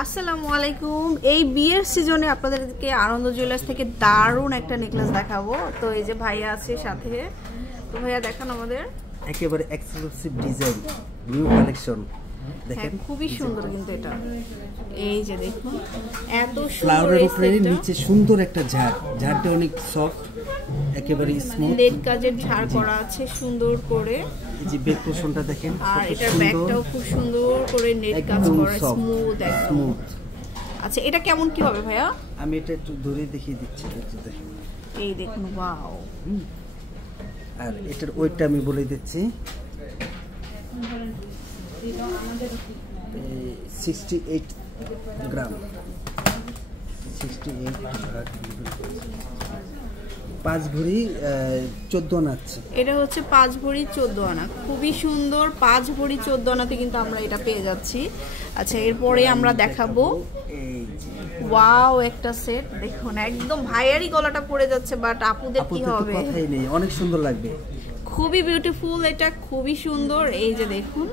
আসসালামু আলাইকুম। এই বিয়ের সিজনে আপনাদেরকে আনন্দ জুয়েলার্স থেকে দারুণ একটা নেকলেস দেখাবো। তো এই যে ভাইয়া আছে সাথে, তো ভাইয়া দেখান আমাদের। একেবারে এক্সক্লুসিভ ডিজাইন, নিউ কালেকশন দেখেন, খুবই সুন্দর কিন্তু এটা। এই যে দেখুন এত সুন্দর, ফ্লাওয়ারের উপরে নিচে সুন্দর একটা ঝাড়, ঝাড়টা অনেক সফট, একেবারে স্মুথ, লেড কাজের ঝাড় করা আছে সুন্দর করে। এই যে ব্যাক পোরশনটা দেখেন, আর এটার ব্যাকটাও খুব সুন্দর করে নেট কাজ করা, স্মুথ একদম। আচ্ছা এটা কেমন কি হবে ভাইয়া? আমি এটা একটু ধরে দেখিয়ে দিচ্ছি, দেখেন এই দেখুন, ওয়াও। আর এটার ওয়েটটা আমি বলে দিচ্ছি, 68 গ্রাম, 68 5 ভরি 14 আনা আছে। এটা হচ্ছে 5 ভরি 14 আনা, খুবই সুন্দর। 5 ভরি 14 আনাতে কিন্তু আমরা এটা পেয়ে যাচ্ছি। আচ্ছা এরপরে আমরা দেখাবো, ওয়াও একটা সেট দেখুন, একদম ভাইয়ারই গলাটা পড়ে যাচ্ছে, বাট আপুদের কি হবে, কথাই নেই, অনেক সুন্দর লাগবে, খুবই বিউটিফুল, এটা খুবই সুন্দর। এই যে দেখুন,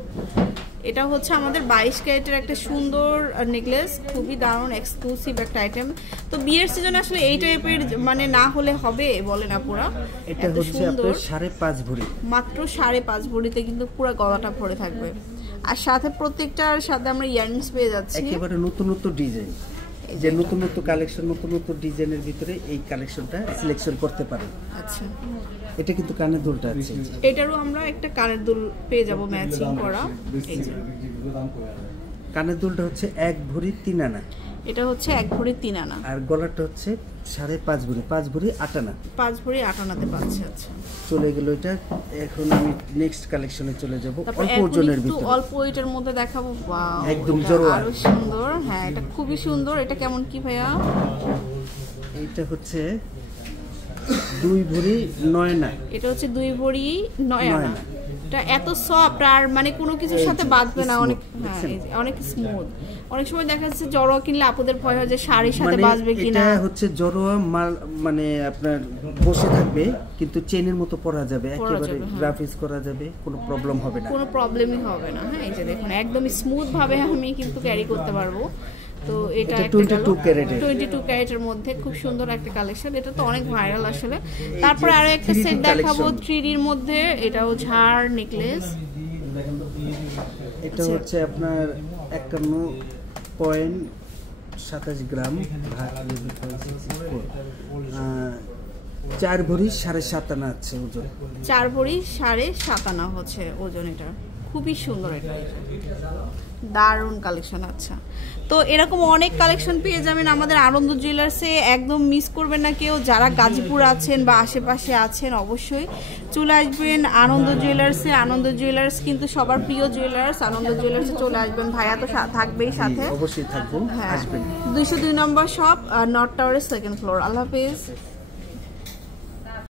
এটা হচ্ছে আমাদের 22 ক্যারেটের একটা সুন্দর নেকলেস, খুবই দারুণ এক্সক্লুসিভ একটা আইটেম। তো বিয়ের সিজনে আসলে এই টাইপের মানে না হলে হবে বলেন আপুরা। এটা হচ্ছে আপনার 5.5 ভরি, মাত্র 5.5 ভরিতে কিন্তু পুরো গলাটা ভরে থাকবে। আর সাথে প্রত্যেকটার সাথে আমরা ইয়ারিংস পেয়ে যাচ্ছি, একেবারে নতুন নতুন ডিজাইন, যে নতুন নতুন কালেকশন, নতুন নতুন ডিজাইনের ভিতরে এই কালেকশনটা সিলেকশন করতে পারেন। আচ্ছা এটা কিন্তু কানের দুলটা আছে, এটারও আমরা একটা কানের দুল পেয়ে যাব ম্যাচিং করা। এই যে কানের দুলটা হচ্ছে 1 ভরি 3 আনা, এটা হচ্ছে 1 ভরি 3 আনা, আর গলাটা হচ্ছে 5.5 ভরি, 5 ভরি 8 আনা, 5 ভরি 8 আনাতে পাচ্ছে। আচ্ছা চলে গেল এটা। এখন আমি নেক্সট কালেকশনে চলে যাব, অল্প ওজনের ভিতরে, অল্প ওয়েটের মধ্যে দেখাবো। ওয়াও একদম জোড়া, আরো সুন্দর। হ্যাঁ এটা খুবই সুন্দর। এটা কেমন কি ভাইয়া? এটা হচ্ছে 2 ভরি 9 আনা, এটা হচ্ছে 2 ভরি 9 আনা। এটা এত সফট আর মানে কোনো কিছুর সাথে বাঁধবে না, অনেক অনেক স্মুথ। অনেক সময় দেখা যাচ্ছে জড়োয়া কিনলে আপুদের ভয় হয় যে শাড়ির সাথে বাঁধবে কিনা। এটা হচ্ছে জড়োয়া মাল, মানে আপনার বসে থাকবে কিন্তু চেনের মতো পরা যাবে, একেবারে গ্রাফিক্স করা যাবে, কোনো প্রবলেম হবে না, কোনো প্রবলেমই হবে না। হ্যাঁ এই যে দেখুন একদম স্মুথ ভাবে আমি কিন্তু ক্যারি করতে পারবো। তো এটা 22 ক্যারেটের মধ্যে খুব সুন্দর একটা কালেকশন, এটা তো অনেক ভাইরাল আসলে। তারপরে আরো একটা সেট দেখাবো 3D এর মধ্যে, এটাও ঝাড় নেকলেস। এটা হচ্ছে আপনার 51.27 গ্রাম, 4 ভরি 7.5 আনা আছে ওজন, 4 ভরি 7.5 আনা হচ্ছে ওজন। এটা খুবই সুন্দর, এটা দারুণ কালেকশন। আচ্ছা তো এরকম অনেক কালেকশন পেয়ে যাবেন আমাদের আনন্দ জুয়েলার্সে, একদম মিস করবেন না কেউ। যারা গাজীপুর আছেন বা আশেপাশে আছেন অবশ্যই চলে আসবেন আনন্দ জুয়েলার্সে। আনন্দ জুয়েলার্স কিন্তু সবার প্রিয় জুয়েলার্স, আনন্দ জুয়েলার্সে চলে আসবেন। ভাইয়া তো থাকবেই সাথে, অবশ্যই থাকবো, আসবেন। 202 নম্বর শপ, নর্থ টাওয়ারের 2nd ফ্লোর। আল্লাহ হাফেজ।